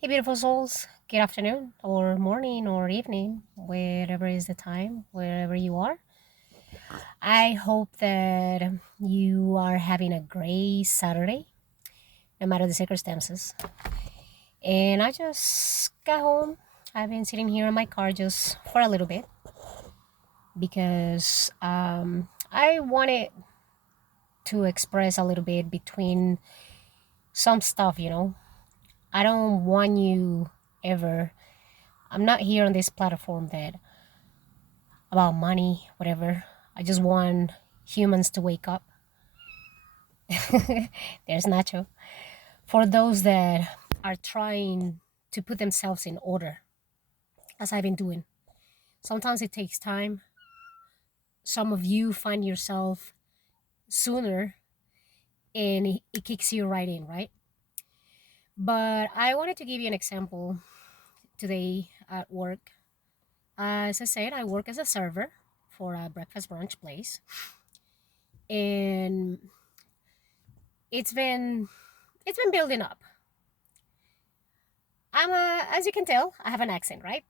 Hey, beautiful souls. Good afternoon, or morning, or evening, wherever is the time, wherever you are. I hope that you are having a great Saturday, no matter the circumstances. And I just got home. I've been sitting here in my car just for a little bit because I wanted to express a little bit between some stuff. I don't want you ever. I'm not here on this platform that about money, whatever. I just want humans to wake up. There's Nacho. For those that are trying to put themselves in order, as I've been doing. Sometimes it takes time. Some of you find yourself sooner and it kicks you right in, right? But I wanted to give you an example today at work. As I said, I work as a server for a breakfast brunch place. And it's been it's been building up. As you can tell, I have an accent, right?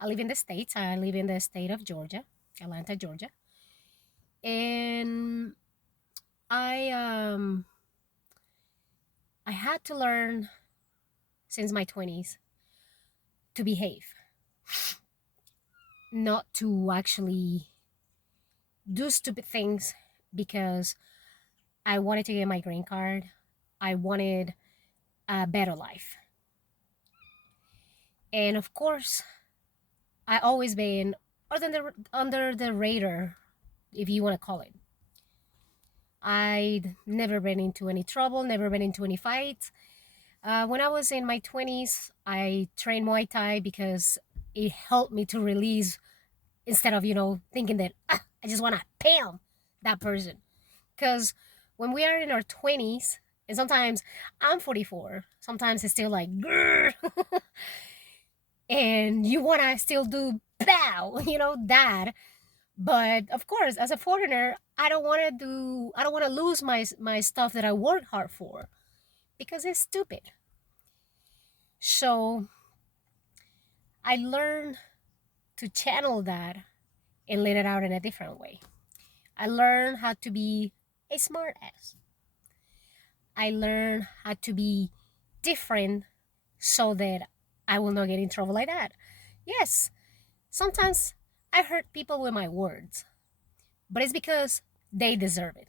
I live in the States. I live in the state of Georgia, Atlanta, Georgia. And I, um, I had to learn since my 20s to behave, not to actually do stupid things because I wanted to get my green card. I wanted a better life. And of course, I always been under the radar, if you want to call it. I'd never been into any trouble, never been into any fights. When I was in my 20s, I trained Muay Thai because it helped me to release instead of, thinking that I just want to bam that person. Because when we are in our 20s, and sometimes I'm 44, sometimes it's still like, grrr, and you want to still do bow, that. But of course, as a foreigner, I don't want to lose my stuff that I work hard for because it's stupid. So I learned to channel that and let it out in a different way. I learned how to be a smart ass. I learned how to be different so that I will not get in trouble like that. Yes, sometimes I hurt people with my words, but it's because they deserve it.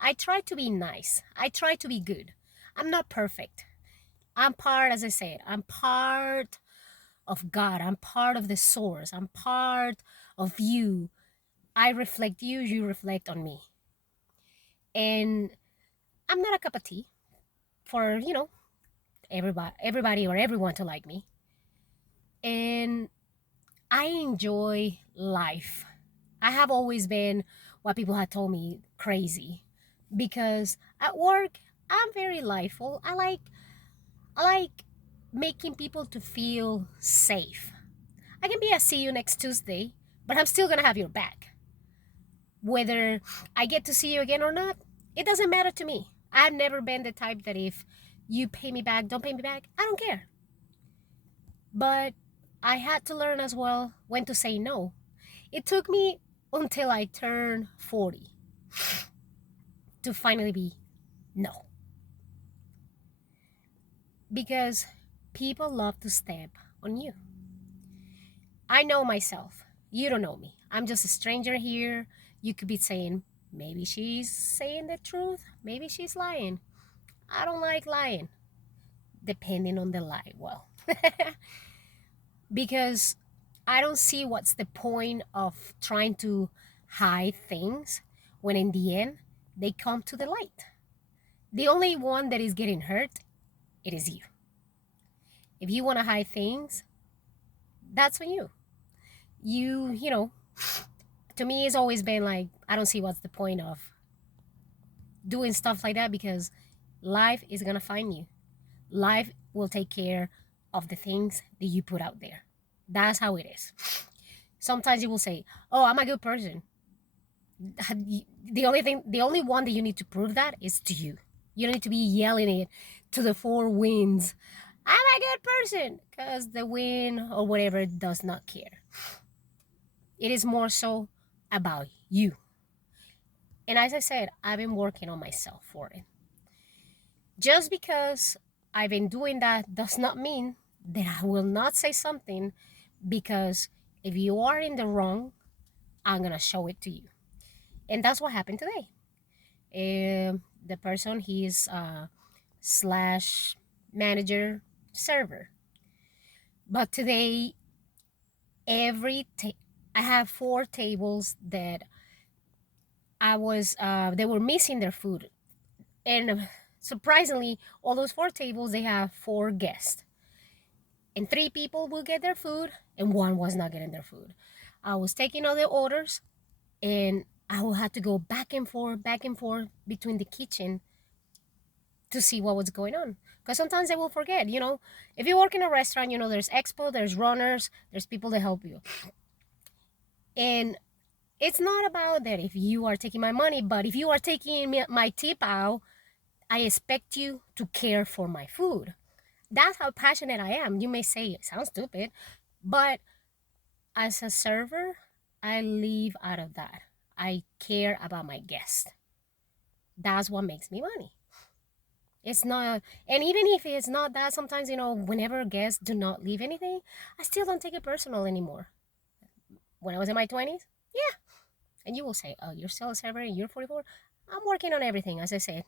I try to be nice. I try to be good. I'm not perfect. I'm part, as I said, I'm part of God. I'm part of the source. I'm part of you. I reflect you, you reflect on me. And I'm not a cup of tea for, everybody or everyone to like me. And I enjoy life. I have always been what people had told me crazy because at work I'm very liveful. I like making people to feel safe. I can be a see you next Tuesday, but I'm still gonna have your back. Whether I get to see you again or not, it doesn't matter to me. I've never been the type that if you pay me back, don't pay me back, I don't care. But I had to learn as well when to say no. It took me until I turned 40 to finally be no. Because people love to step on you. I know myself. You don't know me. I'm just a stranger here. You could be saying, maybe she's saying the truth. Maybe she's lying. I don't like lying, depending on the lie. Well, because I don't see what's the point of trying to hide things when in the end they come to the light. The only one that is getting hurt, it is you. If you want to hide things, that's on you. You, to me, it's always been like, I don't see what's the point of doing stuff like that because life is going to find you. Life will take care of the things that you put out there. That's how it is. Sometimes you will say, "Oh, I'm a good person." The only one that you need to prove that is to you. You don't need to be yelling it to the four winds. I'm a good person because the win or whatever does not care. It is more so about you. And as I said, I've been working on myself for it. Just because I've been doing that does not mean that I will not say something, because if you are in the wrong, I'm going to show it to you. And that's what happened today. The person, he's slash manager server. But today, I have 4 tables that they were missing their food. And surprisingly, all those 4 tables, they have 4 guests. And 3 people will get their food, and 1 was not getting their food. I was taking all the orders, and I will have to go back and forth between the kitchen to see what was going on. Because sometimes I will forget, if you work in a restaurant, there's expo, there's runners, there's people that help you. And it's not about that if you are taking my money, but if you are taking my tip out, I expect you to care for my food. That's how passionate I am. You may say it sounds stupid, but as a server, I live out of that. I care about my guests. That's what makes me money. It's not, and even if it's not that, sometimes, whenever guests do not leave anything, I still don't take it personal anymore. When I was in my 20s, yeah. And you will say, oh, you're still a server and you're 44? I'm working on everything, as I said.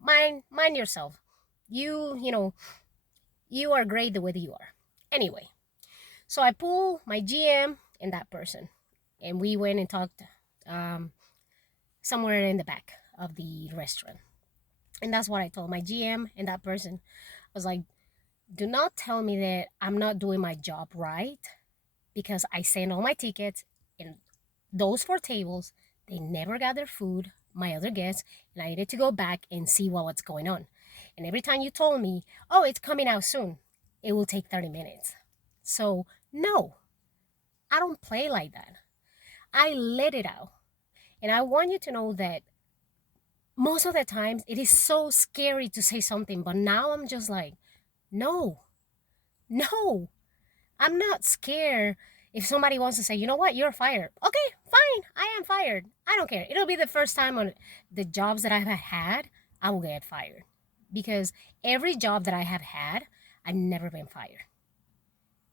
Mind yourself. You are great the way that you are. Anyway, so I pull my GM and that person, and we went and talked somewhere in the back of the restaurant. And that's what I told my GM and that person. I was like, do not tell me that I'm not doing my job right, because I sent all my tickets, and those 4 tables, they never got their food, my other guests, and I needed to go back and see what's going on. And every time you told me, oh, it's coming out soon, it will take 30 minutes. So, no, I don't play like that. I let it out. And I want you to know that most of the times it is so scary to say something, but now I'm just like, no, no, I'm not scared. If somebody wants to say, you know what, you're fired. Okay, fine, I am fired. I don't care. It'll be the first time on the jobs that I've had, I will get fired. Because every job that I have had, I've never been fired.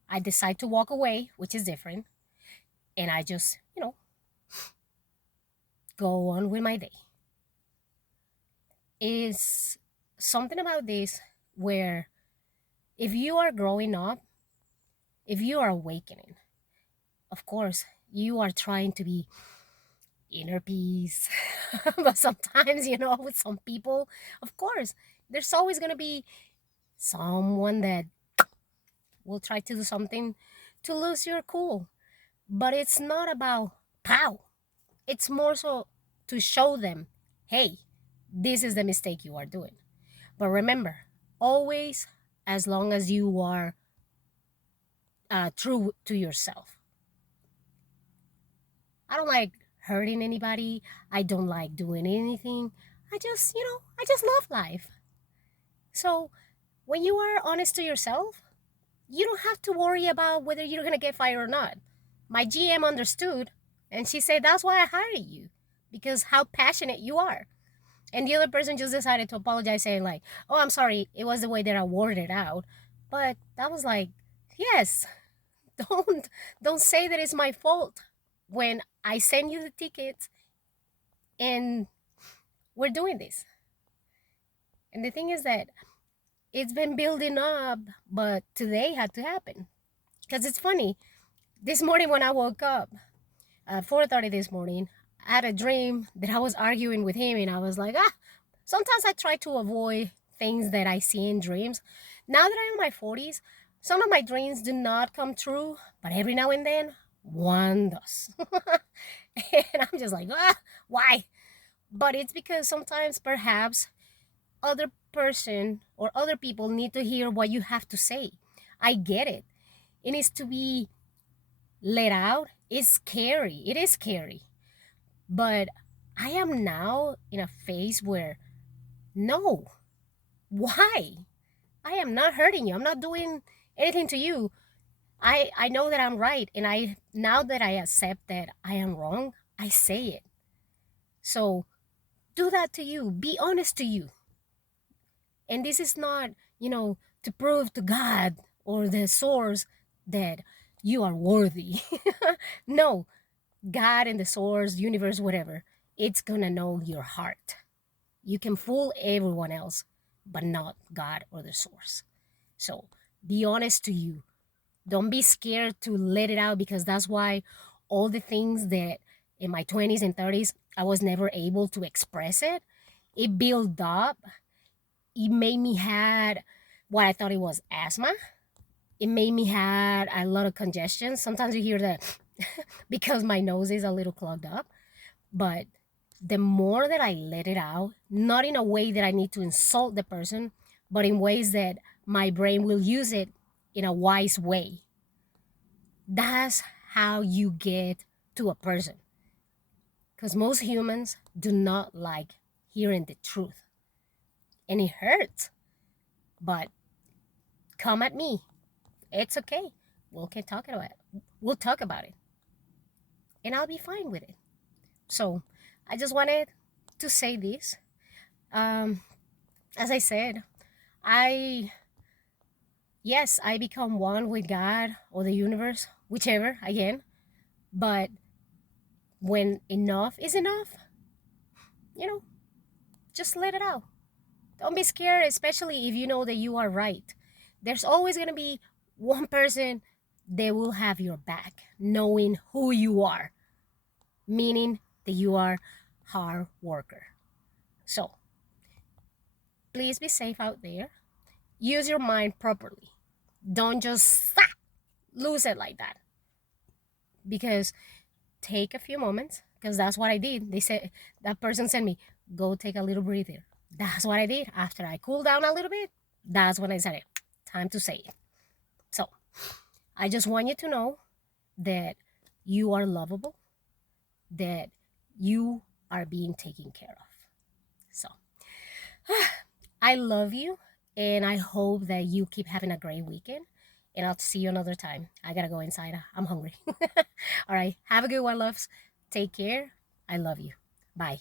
I decide to walk away, which is different. And I just, go on with my day. Is something about this where if you are growing up, if you are awakening, of course, you are trying to be inner peace. But sometimes, with some people, of course, there's always going to be someone that will try to do something to lose your cool. But it's not about pow. It's more so to show them, hey, this is the mistake you are doing. But remember, always, as long as you are true to yourself. I don't like hurting anybody. I don't like doing anything. I just love life. So when you are honest to yourself, you don't have to worry about whether you're going to get fired or not. My GM understood, and she said, that's why I hired you, because how passionate you are. And the other person just decided to apologize, saying like, oh, I'm sorry, it was the way that I worded it out. But that was like, yes, don't say that it's my fault when I send you the tickets and we're doing this. And the thing is that it's been building up, but today had to happen. Because it's funny, this morning when I woke up at 4:30 this morning, I had a dream that I was arguing with him, and I was like, sometimes I try to avoid things that I see in dreams. Now that I'm in my 40s, some of my dreams do not come true, but every now and then, one does. And I'm just like, why? But it's because sometimes perhaps other person or other people need to hear what you have to say. I get it. It needs to be let out. It's scary. It is scary. But I am now in a phase where, no, why? I am not hurting you. I'm not doing anything to you. I know that I'm right, and I now that I accept that I am wrong, I say it. So do that to you. Be honest to you. And this is not, to prove to God or the source that you are worthy. No, God and the source, universe, whatever, it's gonna know your heart. You can fool everyone else, but not God or the source. So be honest to you. Don't be scared to let it out, because that's why all the things that in my 20s and 30s I was never able to express it. It built up. It made me had what I thought it was asthma. It made me had a lot of congestion. Sometimes you hear that because my nose is a little clogged up. But the more that I let it out, not in a way that I need to insult the person, but in ways that my brain will use it in a wise way. That's how you get to a person. Because most humans do not like hearing the truth. And it hurts. But come at me. It's okay. We'll keep talking about it. We'll talk about it. And I'll be fine with it. So I just wanted to say this. Um, as I said, I, yes, I become one with God or the universe, whichever, again. But when enough is enough, you know, just let it out. Don't be scared, especially if you know that you are right. There's always going to be one person that will have your back, knowing who you are, meaning that you are hard worker. So please be safe out there. Use your mind properly. Don't just lose it like that. Because take a few moments, because that's what I did. They said, that person sent me, go take a little breather. That's what I did. After I cooled down a little bit, that's when I said it. Time to say it. So I just want you to know that you are lovable, that you are being taken care of. So I love you, and I hope that you keep having a great weekend. And I'll see you another time. I gotta go inside. I'm hungry. All right. Have a good one, loves. Take care. I love you. Bye.